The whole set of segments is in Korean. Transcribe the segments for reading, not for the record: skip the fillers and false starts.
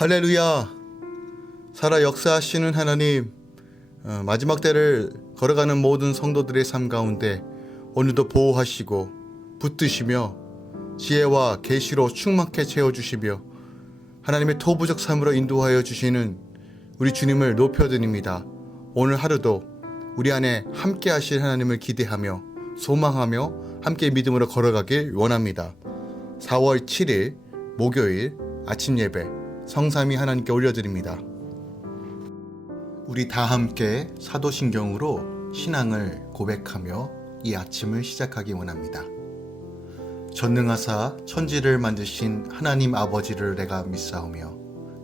할렐루야. 살아 역사하시는 하나님, 마지막 때를 걸어가는 모든 성도들의 삶 가운데 오늘도 보호하시고 붙드시며 지혜와 계시로 충만케 채워주시며 하나님의 토부적 삶으로 인도하여 주시는 우리 주님을 높여드립니다. 오늘 하루도 우리 안에 함께 하실 하나님을 기대하며 소망하며 함께 믿음으로 걸어가길 원합니다. 4월 7일 목요일 아침 예배 성삼위 하나님께 올려드립니다. 우리 다 함께 사도신경으로 신앙을 고백하며 이 아침을 시작하기 원합니다. 전능하사 천지를 만드신 하나님 아버지를 내가 믿사오며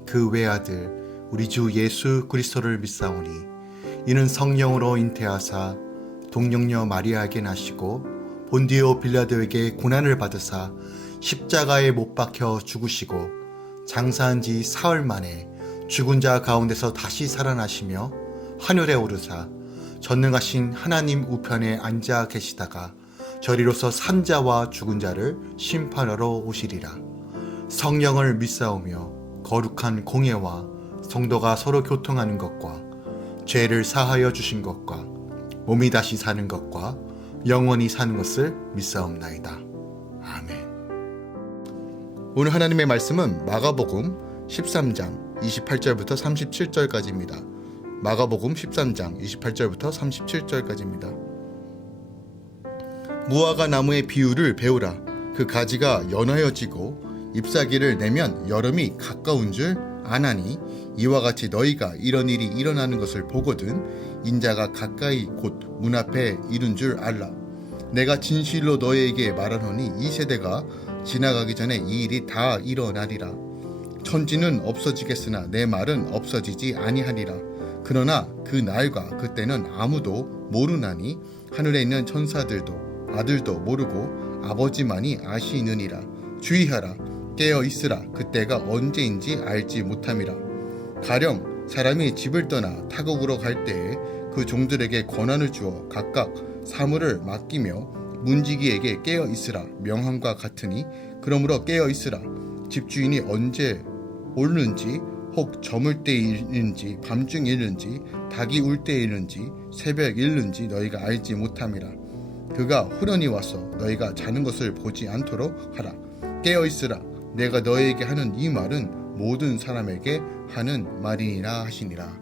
그 외아들 우리 주 예수 그리스도를 믿사오니 이는 성령으로 잉태하사 동정녀 마리아에게 나시고 본디오 빌라도에게 고난을 받으사 십자가에 못 박혀 죽으시고 장사한 지 사흘 만에 죽은 자 가운데서 다시 살아나시며 하늘에 오르사 전능하신 하나님 우편에 앉아 계시다가 저리로서 산자와 죽은 자를 심판하러 오시리라. 성령을 믿사오며 거룩한 공예와 성도가 서로 교통하는 것과 죄를 사하여 주신 것과 몸이 다시 사는 것과 영원히 사는 것을 믿사옵나이다. 아멘. 오늘 하나님의 말씀은 마가복음 13장 28절부터 37절까지입니다. 마가복음 13장 28절부터 37절까지입니다. 무화과 나무의 비유를 배우라. 그 가지가 연하여지고 잎사귀를 내면 여름이 가까운 줄 아나니 이와 같이 너희가 이런 일이 일어나는 것을 보거든 인자가 가까이 곧 문 앞에 이른 줄 알라. 내가 진실로 너희에게 말하노니 이 세대가 지나가기 전에 이 일이 다 일어나리라. 천지는 없어지겠으나 내 말은 없어지지 아니하리라. 그러나 그 날과 그때는 아무도 모르나니 하늘에 있는 천사들도 아들도 모르고 아버지만이 아시느니라. 주의하라. 깨어 있으라. 그때가 언제인지 알지 못함이라. 가령 사람이 집을 떠나 타국으로 갈 때에 그 종들에게 권한을 주어 각각 사물을 맡기며 문지기에게 깨어 있으라 명함과 같으니 그러므로 깨어 있으라. 집주인이 언제 오는지 혹 저물 때에 이른지 밤중 이른지 닭이 울 때에 이른지 새벽 이른지 너희가 알지 못함이라. 그가 후련히 와서 너희가 자는 것을 보지 않도록 하라. 깨어 있으라. 내가 너희에게 하는 이 말은 모든 사람에게 하는 말이니라 하시니라.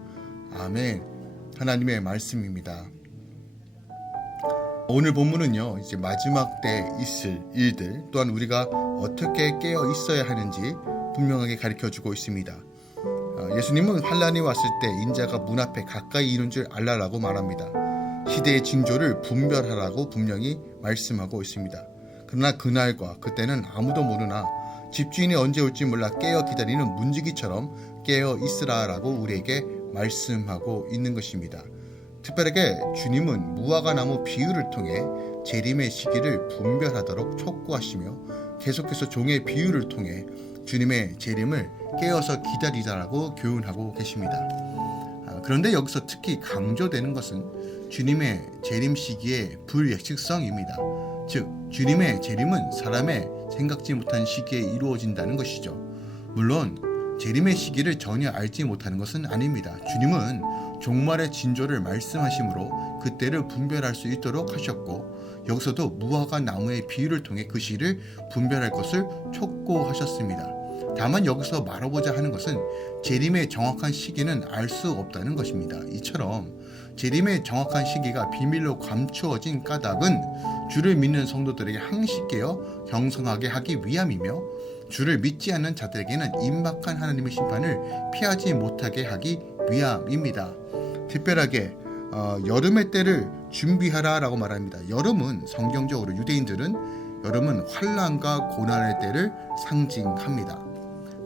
아멘. 하나님의 말씀입니다. 오늘 본문은요, 이제 마지막 때 있을 일들 또한 우리가 어떻게 깨어 있어야 하는지 분명하게 가르쳐주고 있습니다. 예수님은 환란이 왔을 때 인자가 문 앞에 가까이 이른 줄 알라라고 말합니다. 시대의 징조를 분별하라고 분명히 말씀하고 있습니다. 그러나 그날과 그때는 아무도 모르나 집주인이 언제 올지 몰라 깨어 기다리는 문지기처럼 깨어 있으라라고 우리에게 말씀하고 있는 것입니다. 특별하게 주님은 무화과 나무 비유를 통해 재림의 시기를 분별하도록 촉구하시며 계속해서 종의 비유를 통해 주님의 재림을 깨어서 기다리자라고 교훈하고 계십니다. 그런데 여기서 특히 강조되는 것은 주님의 재림 시기의 불예측성입니다. 즉 주님의 재림은 사람의 생각지 못한 시기에 이루어진다는 것이죠. 물론 재림의 시기를 전혀 알지 못하는 것은 아닙니다. 주님은 종말의 징조를 말씀하심으로 그때를 분별할 수 있도록 하셨고 여기서도 무화과 나무의 비유를 통해 그 시를 분별할 것을 촉구하셨습니다. 다만 여기서 말하고자 하는 것은 재림의 정확한 시기는 알 수 없다는 것입니다. 이처럼 재림의 정확한 시기가 비밀로 감추어진 까닭은 주를 믿는 성도들에게 항시 깨어 경성하게 하기 위함이며 주를 믿지 않는 자들에게는 임박한 하나님의 심판을 피하지 못하게 하기 위함입니다. 특별하게 여름의 때를 준비하라 라고 말합니다. 여름은 성경적으로 유대인들은 여름은 환난과 고난의 때를 상징합니다.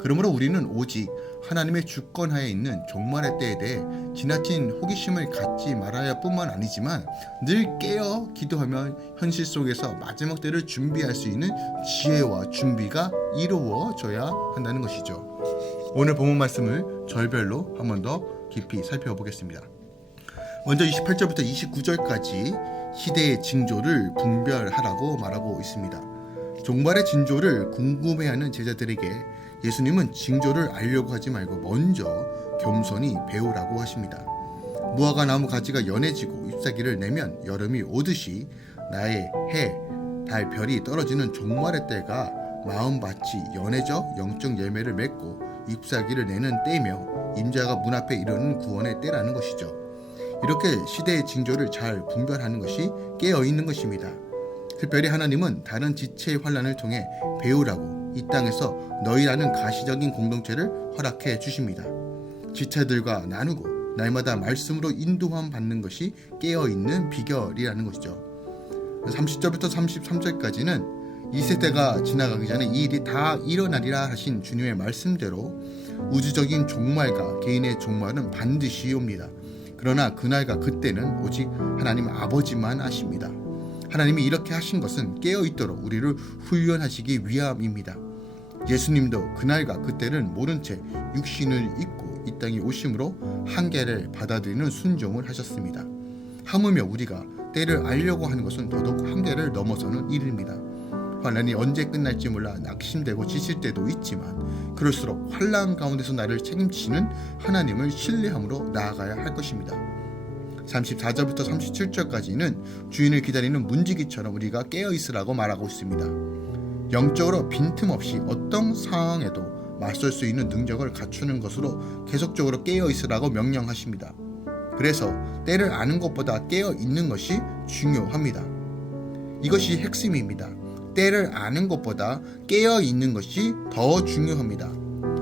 그러므로 우리는 오직 하나님의 주권하에 있는 종말의 때에 대해 지나친 호기심을 갖지 말아야 뿐만 아니지만 늘 깨어 기도하며 현실 속에서 마지막 때를 준비할 수 있는 지혜와 준비가 이루어져야 한다는 것이죠. 오늘 본문 말씀을 절별로 한 번 더 깊이 살펴보겠습니다. 먼저 28절부터 29절까지 시대의 징조를 분별하라고 말하고 있습니다. 종말의 징조를 궁금해하는 제자들에게 예수님은 징조를 알려고 하지 말고 먼저 겸손히 배우라고 하십니다. 무화과 나무 가지가 연해지고 잎사귀를 내면 여름이 오듯이 나의 해, 달, 별이 떨어지는 종말의 때가 마음밭이 연해져 영적 열매를 맺고 잎사귀를 내는 때이며 임자가 문 앞에 이르는 구원의 때라는 것이죠. 이렇게 시대의 징조를 잘 분별하는 것이 깨어있는 것입니다. 특별히 하나님은 다른 지체의 환난을 통해 배우라고 이 땅에서 너희라는 가시적인 공동체를 허락해 주십니다. 지체들과 나누고 날마다 말씀으로 인도함 받는 것이 깨어있는 비결이라는 것이죠. 30절부터 33절까지는 이 세대가 지나가기 전에 이 일이 다 일어나리라 하신 주님의 말씀대로 우주적인 종말과 개인의 종말은 반드시 옵니다. 그러나 그날과 그때는 오직 하나님 아버지만 아십니다. 하나님이 이렇게 하신 것은 깨어있도록 우리를 훈련하시기 위함입니다. 예수님도 그날과 그때는 모른 채 육신을 입고 이 땅에 오심으로 한계를 받아들이는 순종을 하셨습니다. 하물며 우리가 때를 알려고 하는 것은 더더욱 한계를 넘어서는 일입니다. 환난이 언제 끝날지 몰라 낙심되고 지칠 때도 있지만 그럴수록 환난 가운데서 나를 책임지시는 하나님을 신뢰함으로 나아가야 할 것입니다. 34절부터 37절까지는 주인을 기다리는 문지기처럼 우리가 깨어있으라고 말하고 있습니다. 영적으로 빈틈없이 어떤 상황에도 맞설 수 있는 능력을 갖추는 것으로 계속적으로 깨어있으라고 명령하십니다. 그래서 때를 아는 것보다 깨어있는 것이 중요합니다. 이것이 핵심입니다. 때를 아는 것보다 깨어있는 것이 더 중요합니다.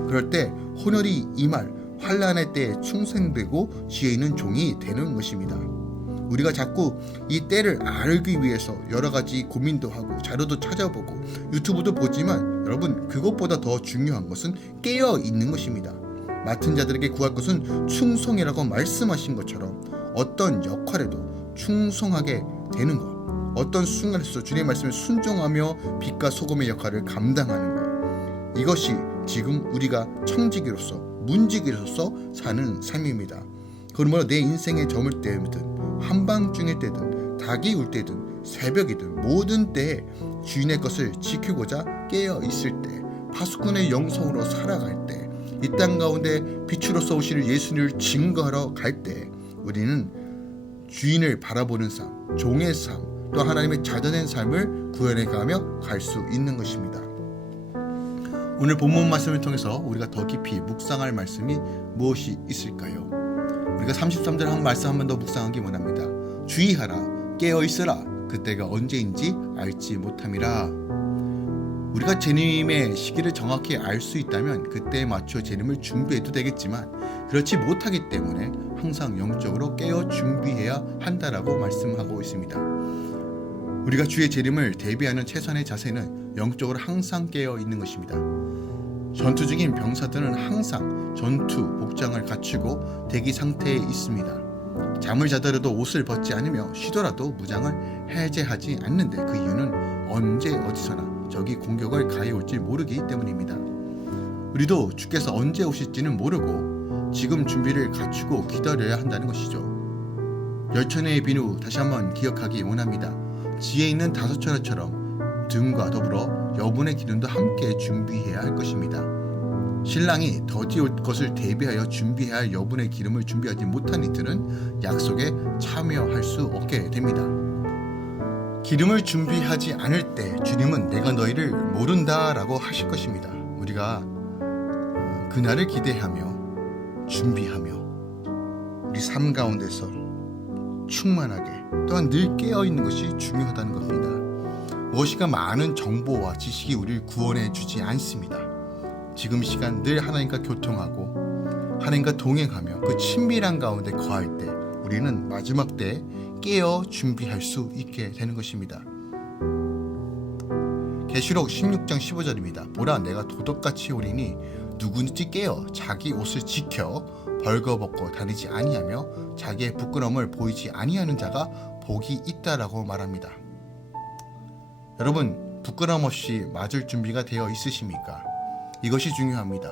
그럴 때 혼혈이 임할 환난의 때에 충성되고 지혜 있는 종이 되는 것입니다. 우리가 자꾸 이 때를 알기 위해서 여러 가지 고민도 하고 자료도 찾아보고 유튜브도 보지만 여러분 그것보다 더 중요한 것은 깨어있는 것입니다. 맡은 자들에게 구할 것은 충성이라고 말씀하신 것처럼 어떤 역할에도 충성하게 되는 것, 어떤 순간에서 주님의 말씀에 순종하며 빛과 소금의 역할을 감당하는 것, 이것이 지금 우리가 청지기로서 문지기로서 사는 삶입니다. 그러므로 내 인생에 저물 때든 한밤중일 때든 닭이 울 때든 새벽이든 모든 때에 주인의 것을 지키고자 깨어 있을 때, 파수꾼의 영성으로 살아갈 때, 이 땅 가운데 빛으로서 오시는 예수님을 증거하러 갈 때 우리는 주인을 바라보는 삶, 종의 삶, 또 하나님의 자녀된 삶을 구현해가며 갈 수 있는 것입니다. 오늘 본문 말씀을 통해서 우리가 더 깊이 묵상할 말씀이 무엇이 있을까요? 우리가 33절 한 말씀 한 번 더 묵상하기 원합니다. 주의하라, 깨어있으라, 그때가 언제인지 알지 못함이라. 우리가 재림의 시기를 정확히 알 수 있다면 그때에 맞춰 재림을 준비해도 되겠지만 그렇지 못하기 때문에 항상 영적으로 깨어 준비해야 한다라고 말씀하고 있습니다. 우리가 주의 재림을 대비하는 최선의 자세는 영적으로 항상 깨어 있는 것입니다. 전투 중인 병사들은 항상 전투 복장을 갖추고 대기 상태에 있습니다. 잠을 자더라도 옷을 벗지 않으며 쉬더라도 무장을 해제하지 않는데 그 이유는 언제 어디서나 적이 공격을 가해올지 모르기 때문입니다. 우리도 주께서 언제 오실지는 모르고 지금 준비를 갖추고 기다려야 한다는 것이죠. 열천의 비누 다시 한번 기억하기 원합니다. 지혜 있는 다섯처럼 등과 더불어 여분의 기름도 함께 준비해야 할 것입니다. 신랑이 더디 올 것을 대비하여 준비해야 할 여분의 기름을 준비하지 못한 이들은 약속에 참여할 수 없게 됩니다. 기름을 준비하지 않을 때 주님은 내가 너희를 모른다 라고 하실 것입니다. 우리가 그날을 기대하며 준비하며 우리 삶 가운데서 충만하게 또한 늘 깨어있는 것이 중요하다는 겁니다. 무엇인가 많은 정보와 지식이 우리를 구원해 주지 않습니다. 지금 시간 늘 하나님과 교통하고 하나님과 동행하며 그 친밀한 가운데 거할 때 우리는 마지막 때에 깨어 준비할 수 있게 되는 것입니다. 계시록 16장 15절입니다. 보라 내가 도둑같이 오리니 누구든지 깨어 자기 옷을 지켜 벌거벗고 다니지 아니하며 자기의 부끄러움을 보이지 아니하는 자가 복이 있다라고 말합니다. 여러분 부끄러움 없이 맞을 준비가 되어 있으십니까? 이것이 중요합니다.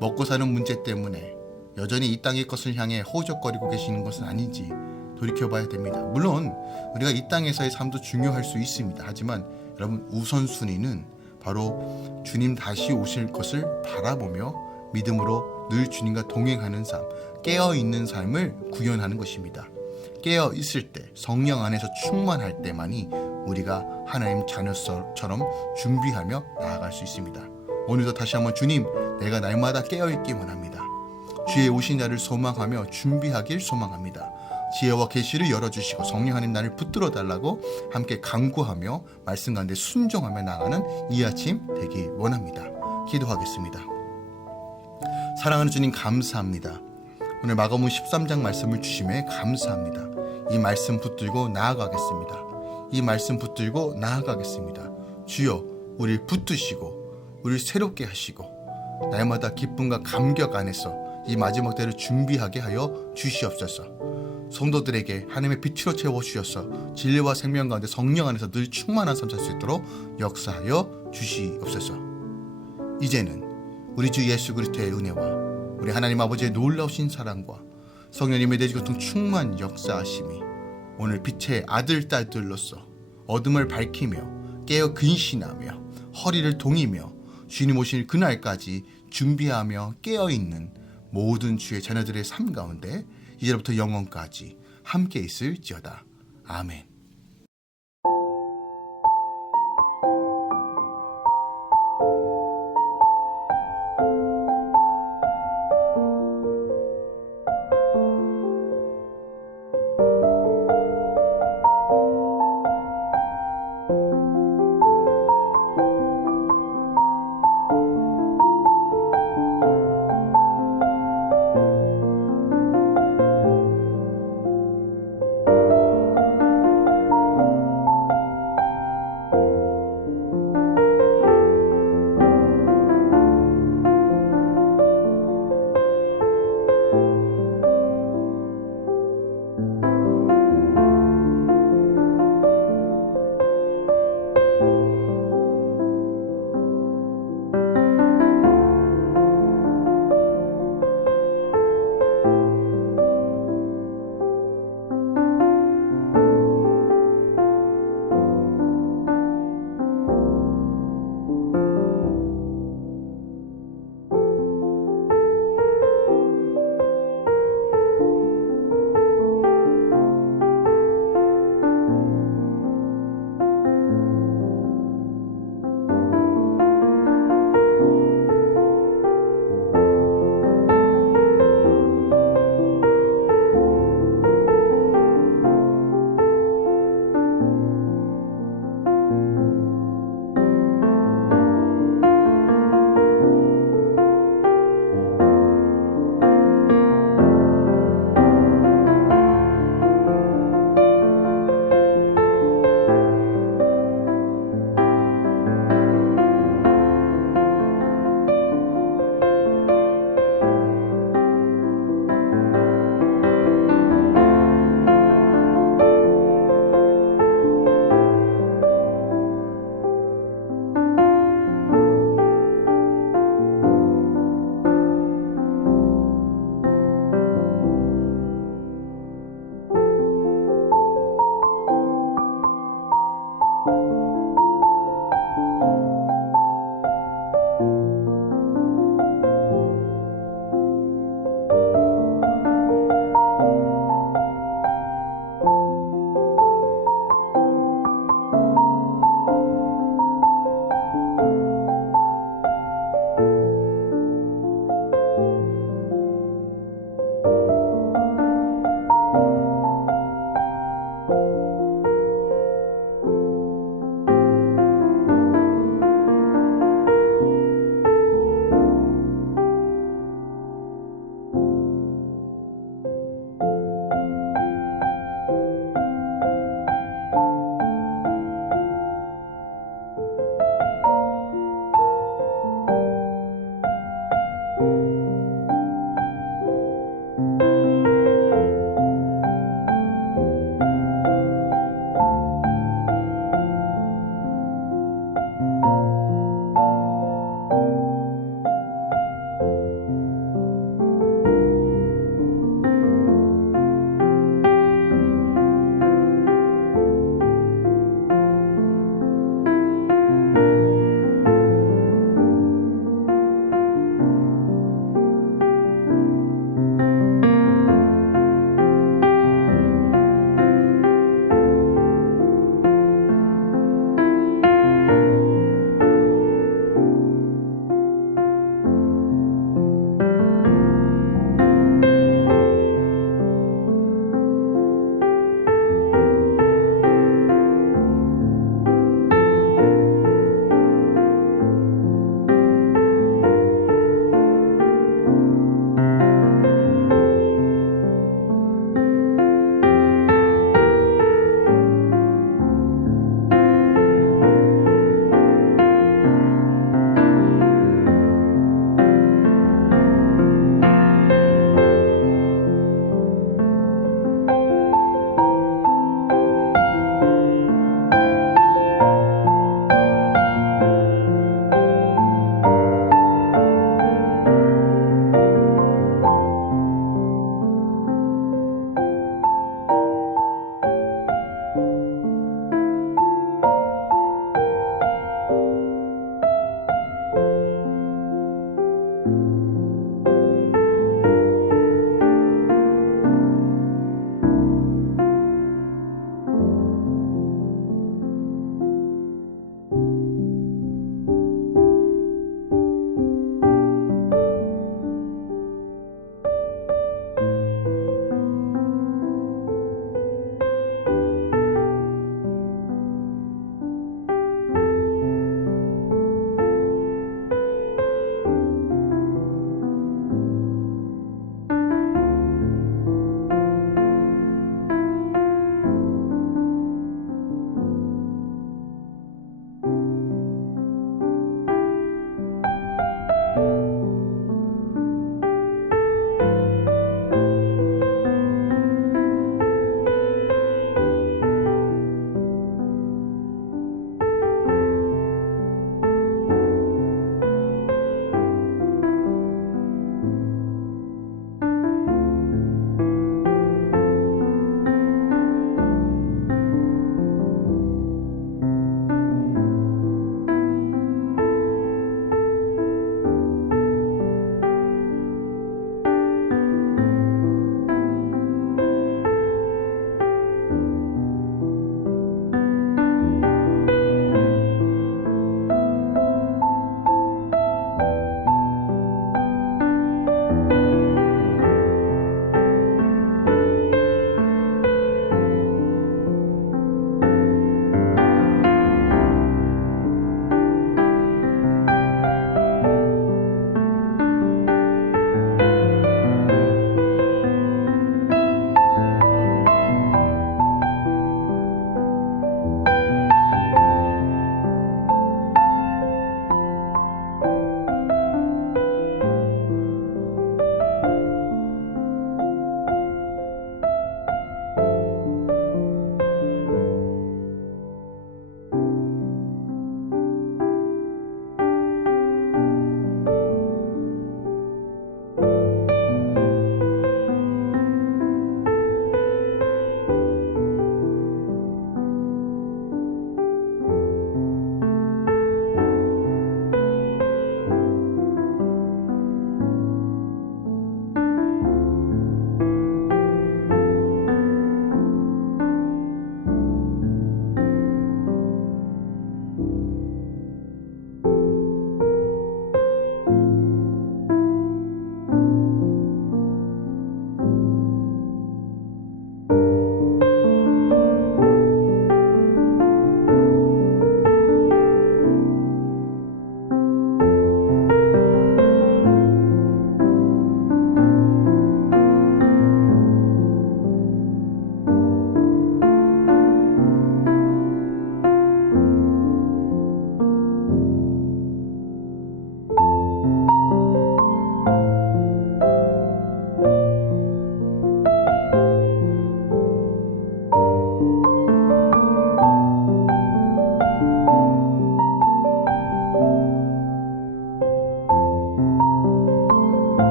먹고 사는 문제 때문에 여전히 이 땅의 것을 향해 호적거리고 계시는 것은 아닌지 돌이켜봐야 됩니다. 물론 우리가 이 땅에서의 삶도 중요할 수 있습니다. 하지만 여러분 우선순위는 바로 주님 다시 오실 것을 바라보며 믿음으로 늘 주님과 동행하는 삶, 깨어있는 삶을 구현하는 것입니다. 깨어있을 때, 성령 안에서 충만할 때만이 우리가 하나님 자녀처럼 준비하며 나아갈 수 있습니다. 오늘도 다시 한번 주님, 내가 날마다 깨어있기 원합니다. 주의 오신 날을 소망하며 준비하길 소망합니다. 지혜와 계시를 열어주시고 성령 하나님 나를 붙들어 달라고 함께 간구하며 말씀 가운데 순종하며 나가는 이 아침 되길 원합니다. 기도하겠습니다. 사랑하는 주님, 감사합니다. 오늘 마가복음 13장 말씀을 주심에 감사합니다. 이 말씀 붙들고 나아가겠습니다. 이 말씀 붙들고 나아가겠습니다. 주여, 우리를 붙드시고 우리를 새롭게 하시고 날마다 기쁨과 감격 안에서 이 마지막 때를 준비하게 하여 주시옵소서. 성도들에게 하나님의 빛으로 채워주셔서 진리와 생명 가운데 성령 안에서 늘 충만한 삶 살 수 있도록 역사하여 주시옵소서. 이제는 우리 주 예수 그리스도의 은혜와 우리 하나님 아버지의 놀라우신 사랑과 성령님의 내주교통 충만 역사하심이 오늘 빛의 아들 딸들로서 어둠을 밝히며 깨어 근신하며 허리를 동이며 주님 오실 그날까지 준비하며 깨어있는 모든 주의 자녀들의 삶 가운데 이제부터 영원까지 함께 있을지어다. 아멘.